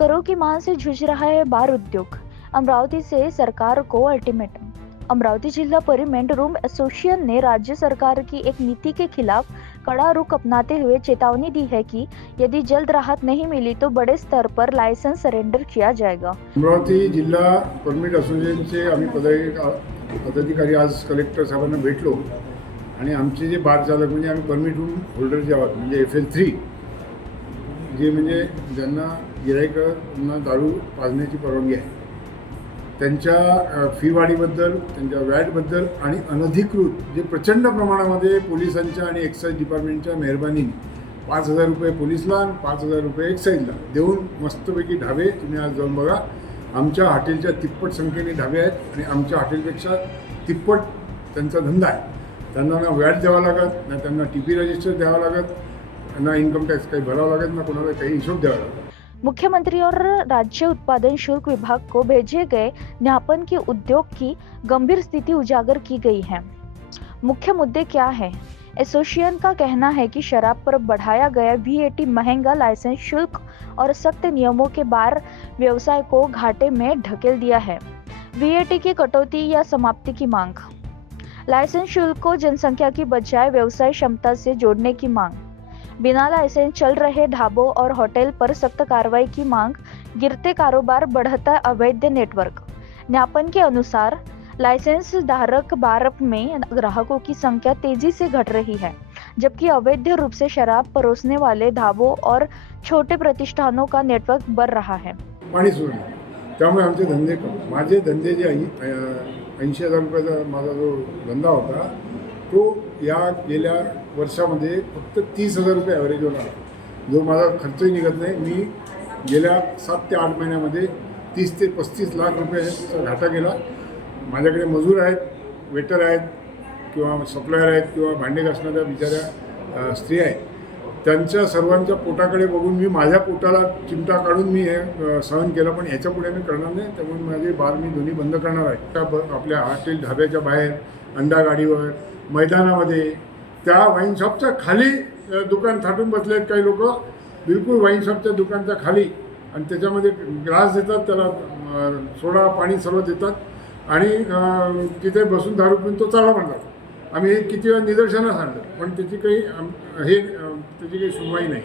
करो की मां से जूझ रहा है बार उद्योग। अमरावती से सरकार को अल्टीमेटम। अमरावती जिला परिमेंट रूम एसोसिएशन ने राज्य सरकार की एक नीति के खिलाफ कड़ा रुख अपनाते हुए चेतावनी दी है कि यदि जल्द राहत नहीं मिली तो बड़े स्तर पर लाइसेंस सरेंडर किया जाएगा। अमरावती जिल्हा परमिट असोसिएशनचे आम्ही पदाधिकारी आज कलेक्टर साहेबांना भेटलो आणि आमचे जे बार चालक म्हणजे आम्ही परमिट रूम होल्डर जे आहोत म्हणजे FL3 जे म्हणजे ज्यांना गिराईकांना दारू पाजण्याची परवानगी आहे त्यांच्या फी वाढीबद्दल, त्यांच्या वॅटबद्दल आणि अनधिकृत जे प्रचंड प्रमाणामध्ये पोलिसांच्या आणि एक्साईज डिपार्टमेंटच्या मेहरबानीने 5,000 रुपये पोलिसला आणि 5,000 रुपये एक्साईजला देऊन मस्तपैकी ढाबे तुम्ही आज जाऊन बघा, आमच्या हॉटेलच्या तिप्पट संख्येने ढाबे आहेत आणि आमच्या हॉटेलपेक्षा तिप्पट त्यांचा धंदा आहे. त्यांना ना वॅट द्यावा लागत, ना त्यांना TP रजिस्टर द्यावा लागत, ना इन्कम टॅक्स काही भरावा लागत, ना कोणाला काही हिशोब द्यावा लागत. मुख्यमंत्री और राज्य उत्पादन शुल्क विभाग को भेजे गए ज्ञापन की उद्योग की गंभीर स्थिति उजागर की गई है। मुख्य मुद्दे क्या है? एसोसिएशन का कहना है कि शराब पर बढ़ाया गया VAT, महंगा लाइसेंस शुल्क और सख्त नियमों के बार व्यवसाय को घाटे में ढकेल दिया है। VAT की कटौती या समाप्ति की मांग, लाइसेंस शुल्क को जनसंख्या की बजाय व्यवसाय क्षमता से जोड़ने की मांग, बिना लाइसेंस चल रहे ढाबों और होटल पर सख्त कार्रवाई की मांग, गिरते कारोबार, बढ़ता अवैध नेटवर्क। ज्ञापन के अनुसार लाइसेंस धारक बार में ग्राहकों की संख्या तेजी से घट रही है, जबकि अवैध रूप से शराब परोसने वाले ढाबों और छोटे प्रतिष्ठानों का नेटवर्क बढ़ रहा है। पाणी सोडलं त्यामुळे आमचे धंदे माझे धंदे जे 80,000 रुपयाचा माझा जो धंदा होता तो या गेल्या वर्षामध्ये फक्त 30,000 रुपये ॲव्हरेजवर आला. जो माझा खर्चही निघत नाही. मी गेल्या 7 ते 8 महिन्यामध्ये 30 ते 35 लाख रुपयाचा घाटा केला. माझ्याकडे मजूर आहेत, वेटर आहेत किंवा सप्लायर आहेत किंवा भांडे घासणाऱ्या बिचाऱ्या स्त्री आहेत. त्यांच्या सर्वांच्या पोटाकडे बघून मी माझ्या पोटाला चिमटा काढून मी हे सहन केलं, पण ह्याच्यापुढे मी करणार नाही. त्यामुळे माझे बार मी दोन्ही बंद करणार आहे. आपल्या हॉटेल ढाब्याच्या बाहेर, अंडा गाडीवर, मैदानामध्ये, त्या वाईन शॉपच्या खाली दुकान थाटून बसले आहेत काही लोक, बिलकुल वाईन शॉपच्या दुकानच्या खाली, आणि त्याच्यामध्ये ग्लास देतात, त्याला सोडा पाणी सर्व देतात आणि तिथे बसून दारू पिऊन तो चालला म्हणतात. आम्ही हे किती वेळा निदर्शनास आणलं, पण त्याची काही सुनवाई नाही.